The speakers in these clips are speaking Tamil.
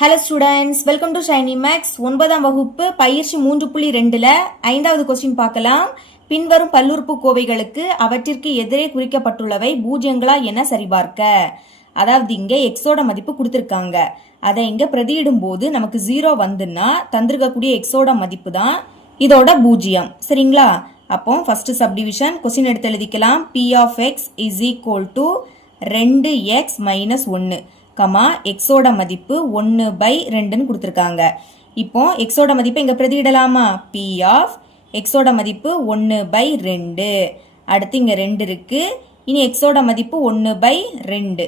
Hello students welcome to Shiny Max ஒன்பதாம் வகுப்பு பயிற்சி மூன்று புள்ளி ரெண்டில் ஐந்தாவது கொஸ்டின் பார்க்கலாம். பின்வரும் பல்லுறுப்பு கோவைகளுக்கு அவற்றிற்கு எதிரே குறிக்கப்பட்டுள்ளவை பூஜ்யங்களா என சரிபார்க்க. அதாவது இங்கே எக்ஸோட மதிப்பு கொடுத்துருக்காங்க. அதை இங்கே பிரதியிடும் போது நமக்கு ஜீரோ வந்துன்னா தந்திருக்கக்கூடிய எக்ஸோட மதிப்பு தான் இதோட பூஜ்ஜியம் சரிங்களா? அப்போ ஃபர்ஸ்ட் சப்டிவிஷன் கொஸ்டின் எடுத்து எழுதிக்கலாம். P of x is equal to ரெண்டு எக்ஸ் மைனஸ் ஒன்று கமா எக்ஸோட மதிப்பு ஒன்று பை ரெண்டுன்னு கொடுத்துருக்காங்க. இப்போ எக்ஸோட மதிப்பை இங்கே பிரதியிடலாமா? பி ஆஃப் எக்ஸோட மதிப்பு ஒன்று பை ரெண்டு. அடுத்து இங்கே ரெண்டு இருக்குது இனி எக்ஸோட மதிப்பு ஒன்று பை ரெண்டு.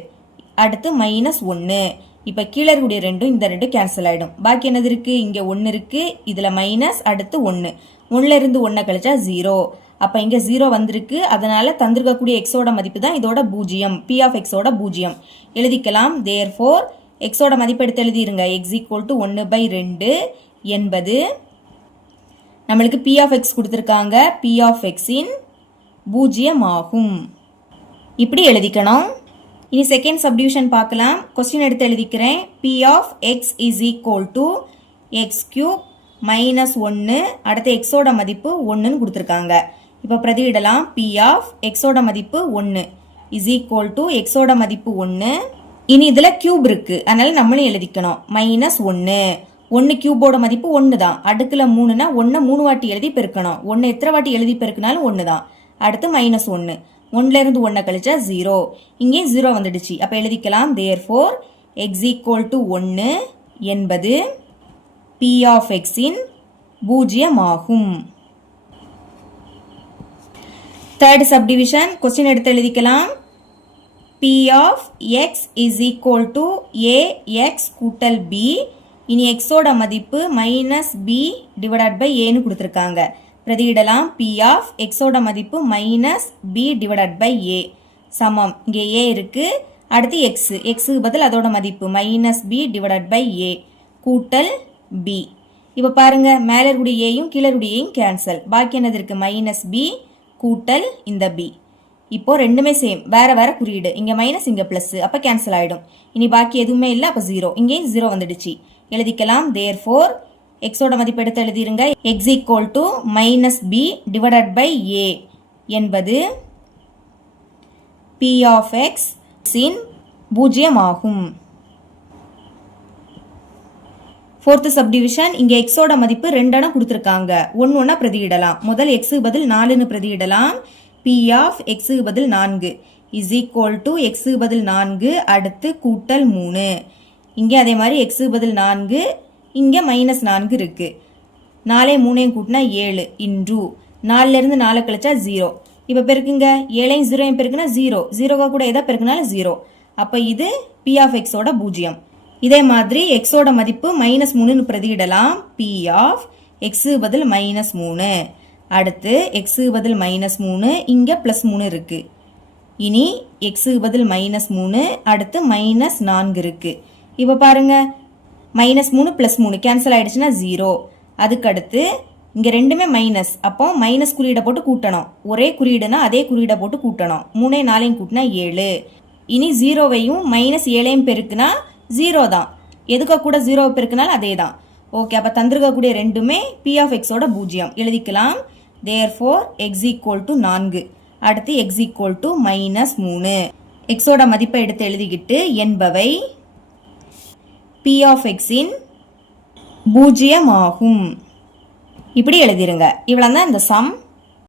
அடுத்து மைனஸ் ஒன்று இப்போ கீழே இருக்கக்கூடிய ரெண்டும் இந்த ரெண்டும் கேன்சல் ஆகிடும் பாக்கி என்னது இருக்குது இங்கே ஒன்று இருக்குது இதில் மைனஸ் அடுத்து ஒன்று ஒன்றுலேருந்து ஒன்றை கழிச்சா ஜீரோ அப்போ இங்கே ஜீரோ வந்திருக்கு. அதனால தந்திருக்கக்கூடிய எக்ஸோட மதிப்பு தான் இதோட பூஜ்ஜியம். பி ஆஃப் எக்ஸோட பூஜ்ஜியம். எழுதிக்கலாம். தேர் ஃபோர் எக்ஸோட மதிப்பு எடுத்து எழுதிருங்க. எக்ஸ் ஈக்குவல் டு ஒன்று பை ரெண்டு என்பது நம்மளுக்கு பி ஆஃப் எக்ஸ் கொடுத்துருக்காங்க. பி ஆஃப் எக்ஸின் பூஜ்ஜியம் ஆகும் இப்படி எழுதிக்கணும். இனி செகண்ட் சப்டிவிஷன் பார்க்கலாம். கொஸ்டின் எடுத்து எழுதிக்கிறேன். P of x is equal to x cube minus ஒன்று அடுத்த எக்ஸோட மதிப்பு ஒன்றுன்னு கொடுத்துருக்காங்க. இப்போ பிரதியிடலாம். பி ஆஃப் எக்ஸோட மதிப்பு ஒன்று இஸ் ஈக்குவல் டு எக்ஸோட மதிப்பு ஒன்று இனி இதில் கியூப் இருக்கு. அதனால நம்மளும் எழுதிக்கணும். மைனஸ் ஒன்று ஒன்று கியூபோட மதிப்பு ஒன்று தான் அடுக்கில் மூணுனா ஒன்று மூணு வாட்டி எழுதி பெருக்கணும். ஒன்று எத்தனை வாட்டி எழுதி பெருக்கினாலும் ஒன்று தான் அடுத்து மைனஸ் ஒன்று ஒன்றுல இருந்து ஒன்றை கழிச்சா ஜீரோ இங்கேயும் ஜீரோ வந்துடுச்சு. அப்போ எழுதிக்கலாம். Therefore X equal to ஒன்று என்பது பி ஆஃப் எக்ஸின் பூஜ்ஜியம் ஆகும். தேர்ட் சப்டிவிஷன் கொஸ்டின் எடுத்து எழுதிக்கலாம். P of x is equal to a x கூட்டல் பி இனி எக்ஸோட மதிப்பு மைனஸ் பி டிவைடட் பை ஏன்னு கொடுத்துருக்காங்க. பிரதியிடலாம் பி ஆஃப் எக்ஸோட மதிப்பு minus b divided by a சமம். இங்கே ஏ இருக்குது அடுத்து எக்ஸு எக்ஸுக்கு பதில் அதோட மதிப்பு minus b divided by a கூட்டல் பி இப்போ பாருங்கள் மேலே இருக்கக்கூடிய ஏயும் கீழே இருக்கக்கூடிய ஏயும் கேன்சல் பாக்கி என்னது இருக்குது மைனஸ் பி கூட்டல் இந்த பி இப்போ ரெண்டுமே சேம் வேற வேற குறியீடு. இங்க மைனஸ் இங்க பிளஸ் அப்ப கேன்சல் ஆயிடும். இனி பாக்கி எதுவுமே இல்லை அப்ப ஜீரோ இங்கேயும் ஜீரோ வந்துடுச்சு. எழுதிக்கலாம். தேர் ஃபோர் எக்ஸோட மதிப்பு எடுத்து எழுதிருங்க. X equal to minus b divided by a என்பது பி ஆஃப் எக்ஸ் சின் பூஜ்ஜியம் ஆகும். ஃபோர்த்து சப்டிவிஷன் இங்கே எக்ஸோட மதிப்பு ரெண்டெண்ண கொடுத்துருக்காங்க. ஒன்று ஒன்றா பிரதியிடலாம். முதல் எக்ஸு பதில் நாலுன்னு பிரதியிடலாம். பி ஆஃப் எக்ஸு பதில் நான்கு. இஸ் ஈக்குவல் டு எக்ஸு பதில் நான்கு அடுத்து கூட்டல் மூணு. இங்கே அதே மாதிரி எக்ஸு பதில் நான்கு இங்கே மைனஸ் நான்கு இருக்குது நாலே மூணையும் கூட்டினா ஏழு இன்ட்ரூ நாலுலேருந்து நாலு கழிச்சா ஜீரோ இப்போ பெருக்குங்க. ஏழையும் ஜீரோயும் பெருக்குனா ஜீரோ ஜீரோவாக கூட எதை பெருக்குனாலும் ஜீரோ அப்போ இது பி ஆஃப் எக்ஸோட பூஜ்ஜியம். இதே மாதிரி எக்ஸோட மதிப்பு மைனஸ் மூணுன்னு பிரதியிடலாம். பி ஆஃப் எக்ஸு பதில் மைனஸ் மூணு. அடுத்து எக்ஸு பதில் மைனஸ் மூணு இங்கே ப்ளஸ் மூணு இருக்கு. இனி எக்ஸு பதில் மைனஸ் மூணு அடுத்து மைனஸ் நான்கு இருக்கு. இப்போ பாருங்க மைனஸ் மூணு ப்ளஸ் மூணு கேன்சல் ஆயிடுச்சுன்னா ஜீரோ அதுக்கடுத்து இங்கே ரெண்டுமே மைனஸ் அப்போ மைனஸ் குறியீடை போட்டு கூட்டணும். ஒரே குறியீடுனா அதே குறியீடை போட்டு கூட்டணும். மூணே நாலையும் கூட்டினா ஏழு. இனி ஜீரோவையும் மைனஸ் ஏழையும் பெருக்குனா ஜீரோ தான். எதுக்க கூட ஜீரோ பெருக்கினாலும் அதே தான் ஓகே அப்போ தந்திருக்கக்கூடிய ரெண்டுமே பி ஆஃப் எக்ஸோட பூஜ்ஜியம். எழுதிக்கலாம். Therefore X equal to நான்கு. அடுத்து எக்ஸ் ஈக்குவல் டு மைனஸ் மூணு. எக்ஸோட மதிப்பை எடுத்து எழுதிக்கிட்டு என்பவை பி ஆஃப் எக்ஸின் பூஜ்ஜியம் ஆகும் இப்படி எழுதிருங்க. இவ்வளோ தான் இந்த சம்